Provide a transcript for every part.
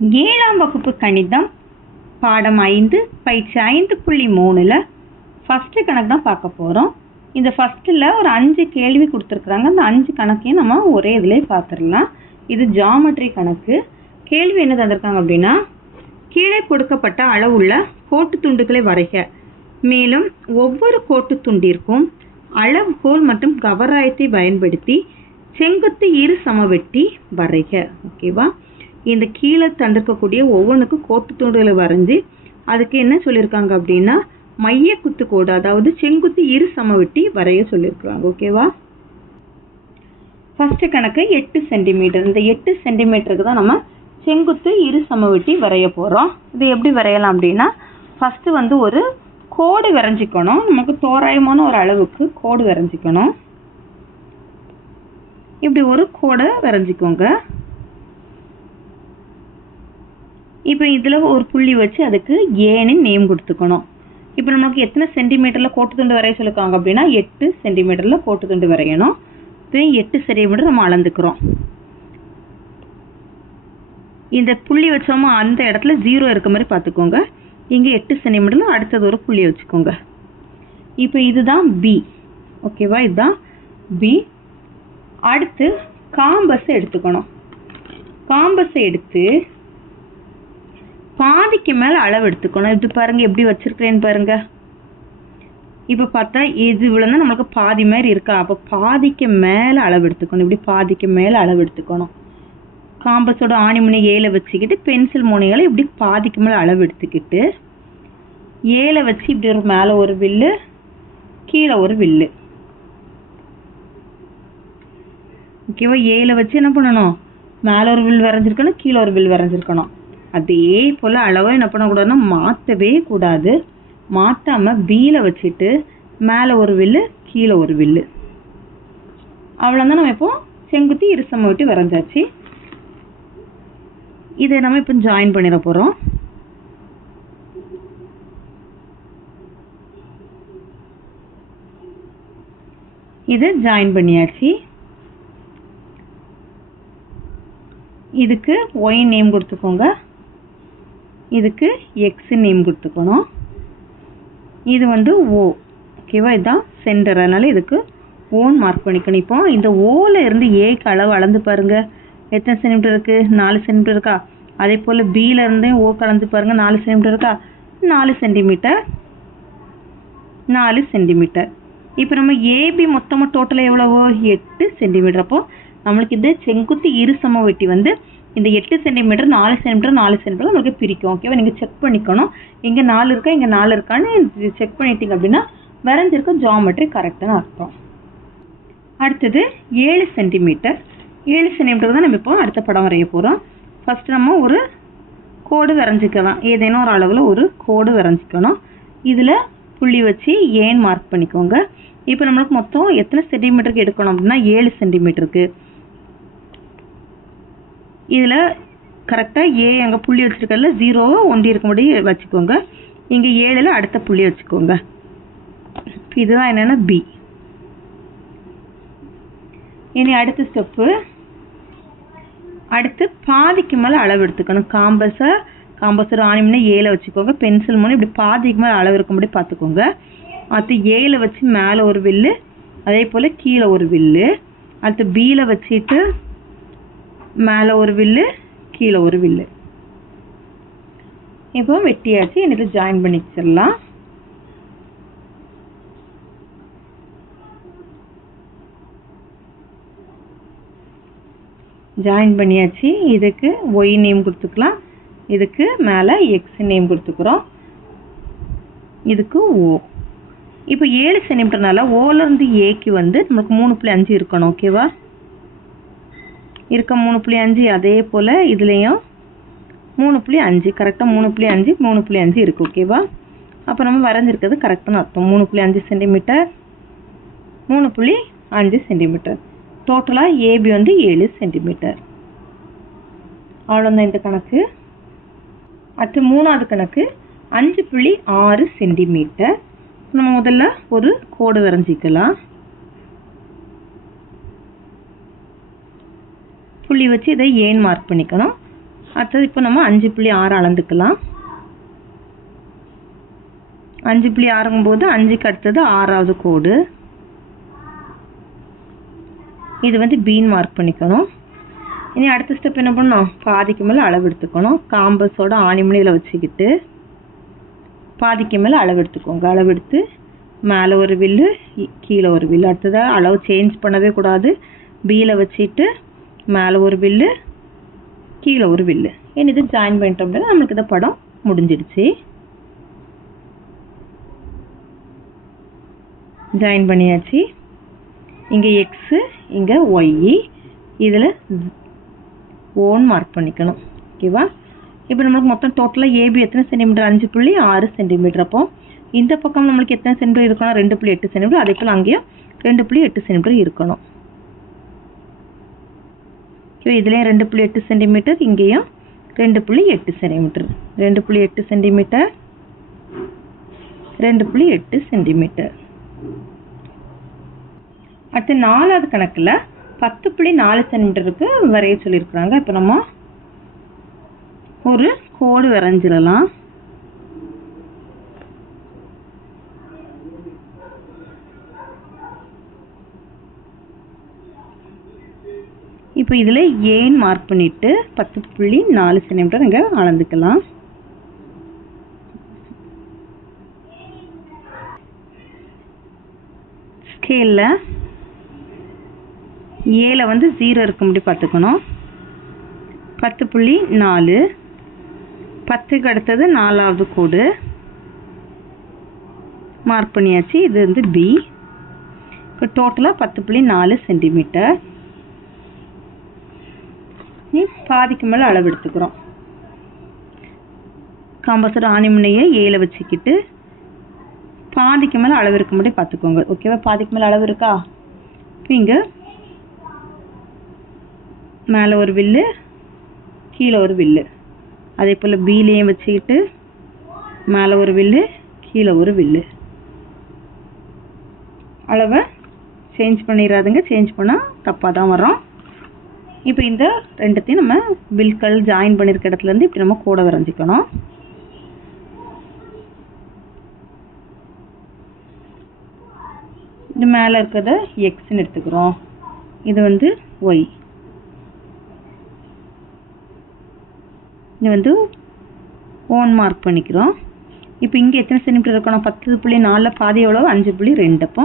ஏழாம் வகுப்பு கணிதம் பாடம் ஐந்து பயிற்சி ஐந்து புள்ளி மூணில் ஃபஸ்ட்டு கணக்கு தான் பார்க்க போகிறோம் இந்த ஃபஸ்ட்டில் ஒரு அஞ்சு கேள்வி கொடுத்துருக்குறாங்க. அந்த அஞ்சு கணக்கையும் நம்ம ஒரே இதிலே பார்த்துடலாம். இது ஜாமெட்ரி கணக்கு. கேள்வி என்ன தந்திருக்காங்க அப்படின்னா கீழே கொடுக்கப்பட்ட அளவுள்ள கோட்டு துண்டுகளை வரைக. மேலும் ஒவ்வொரு கோட்டு துண்டிற்கும் அளவுகோல் மற்றும் கவராயத்தை பயன்படுத்தி செங்குத்து இரு சமவெட்டி வரைக. ஓகேவா இந்த கீழே தந்திருக்கக்கூடிய ஒவ்வொன்றுக்கும் கோட்டு துண்டுகளை வரைஞ்சி அதுக்கு என்ன சொல்லியிருக்காங்க அப்படின்னா மைய குத்து கோடு அதாவது செங்குத்து இரு சமவெட்டி வரைய சொல்லியிருக்காங்க ஓகேவா ஃபஸ்ட்டு கணக்கு எட்டு சென்டிமீட்டர் இந்த எட்டு சென்டிமீட்டருக்கு தான் நம்ம செங்குத்து இரு சமவெட்டி வரைய போகிறோம் இது எப்படி வரையலாம் அப்படின்னா ஃபஸ்ட்டு வந்து ஒரு கோடு வரைஞ்சிக்கணும். நமக்கு தோராயமான ஒரு அளவுக்கு கோடு வரைஞ்சிக்கணும். இப்படி ஒரு கோடை வரைஞ்சிக்கோங்க. இப்போ இதில் ஒரு புள்ளி வச்சு அதுக்கு ஏன்னு நேம் கொடுத்துக்கணும். இப்போ நமக்கு எத்தனை சென்டிமீட்டரில் கோட்டு துண்டு வரைய சொல்லிருக்காங்க அப்படின்னா எட்டு சென்டிமீட்டரில் கோட்டு துண்டு வரையணும். இப்போ எட்டு சென்டிமீட்டர் நம்ம அளந்துக்கிறோம். இந்த புள்ளி வச்சோமோ அந்த இடத்துல ஜீரோ இருக்க மாதிரி பார்த்துக்கோங்க. இங்கே எட்டு சென்டிமீட்டரில் அடுத்தது ஒரு புள்ளி வச்சுக்கோங்க. இப்போ இதுதான் பி ஓகேவா இதுதான் பி அடுத்து காம்பஸை எடுத்துக்கணும். காம்பஸை எடுத்து பாதிக்கு மேலே அளவு எடுத்துக்கணும். இது பாருங்க எப்படி வச்சுருக்கிறேன்னு பாருங்க. இப்போ பார்த்தா இது விழுந்தா நம்மளுக்கு பாதி மாதிரி இருக்கா? அப்போ பாதிக்கு மேலே அளவு எடுத்துக்கணும். இப்படி பாதிக்கு மேலே அளவு எடுத்துக்கணும். காம்பஸோட ஆணிமுனை ஏழை வச்சுக்கிட்டு பென்சில் முனைகளை இப்படி பாதிக்கு மேலே அளவு எடுத்துக்கிட்டு ஏழை வச்சு இப்படி ஒரு மேலே ஒரு வில்லு கீழே ஒரு வில்லு. ஓகேவா ஏழை வச்சு என்ன பண்ணணும்? மேலே ஒரு வில் வரைஞ்சிருக்கணும் கீழே ஒரு வில் வரைஞ்சிருக்கணும். அதே போல் அளவை என்ன பண்ணக்கூடாதுன்னா மாற்றவே கூடாது. மாற்றாமல் பீல வச்சுட்டு மேலே ஒரு வில்லு கீழே ஒரு வில்லு. அவ்வளோதான் நம்ம இப்போ செங்குத்தி இருசம விட்டு வரைஞ்சாச்சு. இதை நம்ம இப்போ ஜாயின் பண்ணிட போகிறோம் இது ஜாயின் பண்ணியாச்சு. இதுக்கு ஒய் நேம் கொடுத்துக்கோங்க. இதுக்கு எக்ஸ் நேம் கொடுத்துக்கணும். இது வந்து ஓ ஓகேவா இதுதான் சென்டர் அதனால் இதுக்கு ஓன் மார்க் பண்ணிக்கணும். இப்போ இந்த ஓவில் இருந்து ஏக்கு அளவு அளந்து பாருங்க. எத்தனை சென்டிமீட்டர் இருக்கு? நாலு சென்டிமீட்டர் இருக்கா? அதே போல் பில இருந்தே ஓ கலந்து பாருங்க. நாலு சென்டிமீட்டர் இருக்கா? நாலு சென்டிமீட்டர் நாலு சென்டிமீட்டர் இப்போ நம்ம ஏபி மொத்தமாக டோட்டலாக எவ்வளவோ? எட்டு சென்டிமீட்டர் அப்போது நம்மளுக்கு இது செங்குத்து இருசம வெட்டி வந்து இந்த எட்டு சென்டிமீட்டர் நாலு சென்டிமீட்டர் நாலு சென்டிமீட்டர் உங்களுக்கு பிரிக்கும். ஓகேவா நீங்கள் செக் பண்ணிக்கணும். இங்கே நாலு இருக்கா? இங்கே நாலு இருக்கான்னு செக் பண்ணிட்டீங்க அப்படின்னா வரைஞ்சிருக்க ஜாமெட்ரி கரெக்டான அர்த்தம். அடுத்தது ஏழு சென்டிமீட்டர் ஏழு சென்டிமீட்டர் தான் நம்ம இப்போ அடுத்த படம் வரைய போகிறோம் ஃபஸ்ட்டு நம்ம ஒரு கோடு வரைஞ்சிக்கலாம். ஏதேனும் ஒரு அளவில் ஒரு கோடு வரைஞ்சிக்கணும். இதில் புள்ளி வச்சு ஏன் மார்க் பண்ணிக்கோங்க. இப்போ நம்மளுக்கு மொத்தம் எத்தனை சென்டிமீட்டருக்கு எடுக்கணும் அப்படின்னா ஏழு சென்டிமீட்டருக்கு இதில் கரெக்டாக ஏ அங்கே புள்ளி வச்சுருக்கல ஜீரோவை ஒண்டி இருக்கும்படி வச்சுக்கோங்க. இங்கே ஏழில் அடுத்த புள்ளி வச்சுக்கோங்க. இதுதான் என்னென்னா பி இனி அடுத்த ஸ்டெப்பு அடுத்து பாதிக்கு மேலே அளவு எடுத்துக்கணும். காம்பஸை காம்பஸோட ஆணிமுனை ஏழை வச்சுக்கோங்க. பென்சில் மூணு இப்படி பாதிக்கு மேலே அளவு இருக்கும்படி பார்த்துக்கோங்க. அடுத்து ஏழை வச்சு மேலே ஒரு வில்லு அதே போல் கீழே ஒரு வில்லு. அடுத்து பியில் வச்சுட்டு மேலே ஒரு வில்லு கீழே ஒரு வில்லு. இப்போ வெட்டியாச்சு எனக்கு ஜாயின் பண்ணி வச்சிடலாம். ஜாயின் பண்ணியாச்சு இதுக்கு ஒய் நேம் கொடுத்துக்கலாம். இதுக்கு மேலே எக்ஸ் நேம் கொடுத்துக்கிறோம். இதுக்கு ஓ இப்போ ஏழு சென்டிமீட்டர்னால ஓலேருந்து ஏக்கு வந்து நமக்கு மூணு புள்ளி அஞ்சு இருக்கணும் ஓகேவா இருக்க மூணு புள்ளி அஞ்சு அதே போல் இதுலேயும் மூணு புள்ளி அஞ்சு கரெக்டாக மூணு புள்ளி அஞ்சு மூணு புள்ளி அஞ்சு இருக்குது ஓகேவா அப்போ நம்ம வரைஞ்சிருக்கிறது கரெக்டான அர்த்தம். மூணு புள்ளி அஞ்சு சென்டிமீட்டர் மூணு புள்ளி அஞ்சு சென்டிமீட்டர் டோட்டலாக ஏபி வந்து ஏழு சென்டிமீட்டர் அவ்வளோதான் இந்த கணக்கு. அடுத்து மூணாவது கணக்கு அஞ்சு புள்ளி ஆறு சென்டிமீட்டர் நம்ம முதல்ல ஒரு கோடு வரைஞ்சிக்கலாம். புள்ளி வச்சு இதை ஏன் மார்க் பண்ணிக்கணும்? அடுத்தது இப்போ நம்ம அஞ்சு புள்ளி ஆறு அளந்துக்கலாம். அஞ்சு புள்ளி ஆறுங்கும்போது அஞ்சுக்கு அடுத்தது ஆறாவது கோடு. இது வந்து பீன் மார்க் பண்ணிக்கணும். இனி அடுத்த ஸ்டெப் என்ன பண்ணணும்? பாதிக்கு மேலே அளவு எடுத்துக்கணும். காம்பஸோட ஆணிமணியில் வச்சுக்கிட்டு பாதிக்கு மேலே அளவு எடுத்துக்கோங்க. அளவு எடுத்து மேலே ஒரு வில்லு கீழே ஒரு வில்லு. அடுத்ததாக அளவு சேஞ்ச் பண்ணவே கூடாது. பியில் வச்சுட்டு மேலே ஒரு வில்லு கீழே ஒரு வில்லு. ஏன் இது ஜாயின் பண்ணிட்டோம் நம்மளுக்கு இந்த படம் முடிஞ்சிடுச்சு. ஜாயின் பண்ணியாச்சு. இங்கே எக்ஸு இங்கே ஒய்இ இதில் ஓன் மார்க் பண்ணிக்கணும். ஓகேவா இப்போ நம்மளுக்கு மொத்தம் டோட்டலாக ஏபி எத்தனை சென்டிமீட்டர் அஞ்சு புள்ளி ஆறு சென்டிமீட்டர் அப்போ இந்த பக்கம் நம்மளுக்கு எத்தனை சென்டிமீட்டர் இருக்கணும்? ரெண்டு புள்ளி எட்டு சென்டிமீட்டர் அதே போல் அங்கேயும் ரெண்டு புள்ளி எட்டு சென்டிமீட்டர் இருக்கணும். ஸோ இதுலேயும் ரெண்டு புள்ளி எட்டு சென்டிமீட்டர் இங்கேயும் ரெண்டு புள்ளி எட்டு சென்டிமீட்டர் ரெண்டு புள்ளி எட்டு சென்டிமீட்டர் ரெண்டு புள்ளி எட்டு சென்டிமீட்டர் அடுத்து நாலாவது கணக்கில் பத்து புள்ளி நாலு சென்டிமீட்டருக்கு வரைய சொல்லியிருக்கிறாங்க. இப்போ நம்ம ஒரு கோடு வரைஞ்சிடலாம். இப்போ இதில் ஏன் மார்க் பண்ணிவிட்டு பத்து புள்ளி நாலு சென்டிமீட்டர் இங்கே அளந்துக்கலாம்? ஸ்கேலில் ஏல வந்து ஜீரோ இருக்கும்படி பார்த்துக்கணும். பத்து புள்ளி நாலு. பத்துக்கு அடுத்தது நாலாவது கோடு. மார்க் பண்ணியாச்சு. இது வந்து பி இப்போ டோட்டலாக பத்து புள்ளி நாலு சென்டிமீட்டர் பாதிக்கு மேலே அளவு எடுத்துக்கிறோம் காம்பஸோட ஆணிமுனையை ஏழை வச்சுக்கிட்டு பாதிக்கு மேலே அளவு இருக்கும்படி பார்த்துக்கோங்க. ஓகேவா பாதிக்கு மேலே அளவு இருக்கா? இப்போ இங்கே மேலே ஒரு வில்லு கீழே ஒரு வில்லு. அதே போல் பீலையும் வச்சுக்கிட்டு மேலே ஒரு வில்லு கீழே ஒரு வில்லு. அளவை சேஞ்ச் பண்ணிடாதுங்க சேஞ்ச் பண்ணால் தப்பாக தான் வரும் இப்போ இந்த ரெண்டுத்தையும் நம்ம வில்கள் ஜாயின் பண்ணியிருக்க இடத்துலேருந்து இப்படி நம்ம கூட வரைஞ்சிக்கணும். இது மேலே இருக்கிறத எக்ஸ்ன்னு எடுத்துக்கிறோம். இது வந்து ஒய் இது வந்து ஓன் மார்க் பண்ணிக்கிறோம். இப்போ இங்கே எத்தனை சென்டிமீட்டர் இருக்கணும் பத்து புள்ளி நாலில் பாதி எவ்வளோ அஞ்சு புள்ளி ரெண்டு. அப்போ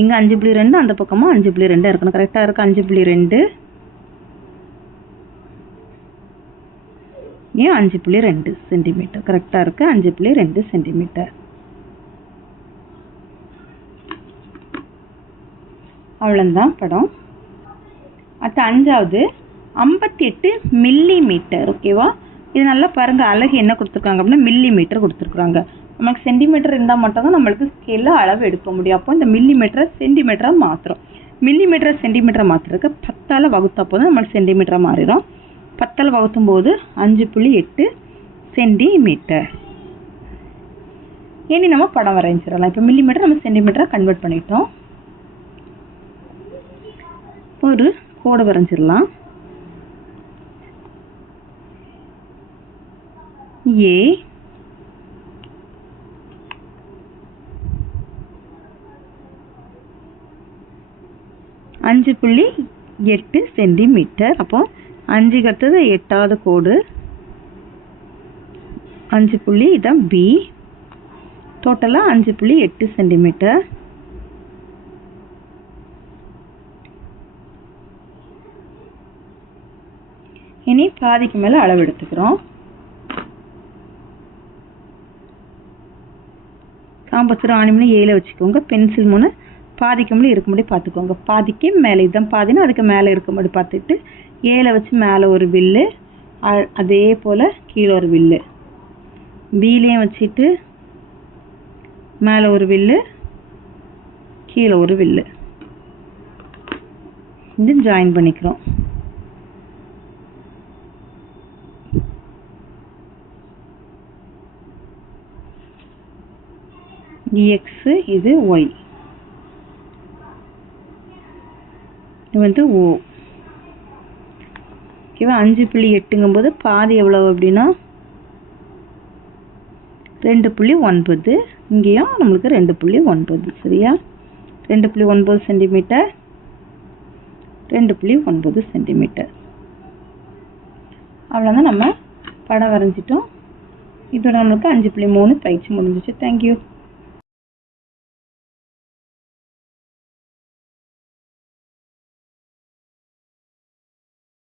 இங்கே அஞ்சு புள்ளி ரெண்டு அந்த பக்கமும் அஞ்சு புள்ளி ரெண்டாக இருக்கணும் கரெக்டாக இருக்குது அஞ்சு புள்ளி ரெண்டு. ஏன் அஞ்சு புள்ளி ரெண்டு சென்டிமீட்டர்? கரெக்டாக இருக்கு. அஞ்சு புள்ளி ரெண்டு சென்டிமீட்டர். அவ்வளோந்தான் படம். அடுத்து அஞ்சாவது. ஐம்பத்தி எட்டு மில்லி மீட்டர் ஓகேவா இது நல்லா பாருங்க. அழகு என்ன கொடுத்துருக்காங்க அப்படின்னா மில்லி மீட்டர் கொடுத்துருக்குறாங்க. நமக்கு சென்டிமீட்டர் இருந்தால் மட்டும்தான் நம்மளுக்கு ஸ்கேலில் அளவு எடுக்க முடியும். அப்போ இந்த மில்லி மீட்டரை சென்டிமீட்டராக மாற்றுறோம் மில்லி மீட்டரை சென்டிமீட்டரை மாற்றுறதுக்கு பத்தால் வகுத்தப்போ தான் நம்மளுக்கு சென்டிமீட்டராக மாறிடும். பத்தால் வகுத்தும் போது அஞ்சு புள்ளி எட்டு சென்டிமீட்டர் இனி நம்ம படம் வரைஞ்சிடலாம் இப்போ மில்லி மீட்டர் நம்ம சென்டிமீட்டராக கன்வெர்ட் பண்ணிட்டோம். ஒரு கோடு வரைஞ்சிடலாம் ஏ அஞ்சு புள்ளி எட்டு சென்டிமீட்டர் அப்போ அஞ்சு கட்டது எட்டாவது கோடு. அஞ்சு புள்ளி இதான் பி டோட்டலாக அஞ்சு புள்ளி எட்டு சென்டிமீட்டர். இனி பாதிக்கு மேலே அளவு எடுத்துக்கிறோம். காம்பஸர் ஆணிமணி ஏழை வச்சுக்கோங்க பென்சில் மூணு பாதிக்கு மேலே இருக்கும்படி பார்த்துக்கோங்க. பாதிக்கு மேலே இதுதான் பாதினா அதுக்கு மேலே இருக்கும்படி பார்த்துட்டு ஏழை வச்சு மேலே ஒரு வில்லு அ- அதே போல் கீழே ஒரு வில்லு. பீலையும் வச்சுட்டு மேலே ஒரு வில்லு கீழே ஒரு வில்லு. இது ஜாயின் பண்ணிக்கிறோம். எக்ஸ் இது ஒய் இது வந்து ஓ. ஓகேவா? அஞ்சு புள்ளி எட்டுங்கும்போது பாதி எவ்வளவு அப்படின்னா? ரெண்டு புள்ளி ஒன்பது. இங்கேயும் நம்மளுக்கு ரெண்டு புள்ளி ஒன்பது. சரியா? ரெண்டு புள்ளி ஒன்பது சென்டிமீட்டர். ரெண்டு புள்ளி ஒன்பது சென்டிமீட்டர். அவ்வளோதான் நம்ம படம் வரைஞ்சிட்டோம். இதோட நம்மளுக்கு அஞ்சு புள்ளி மூணு பயிற்சி முடிஞ்சிச்சு. தேங்க்யூ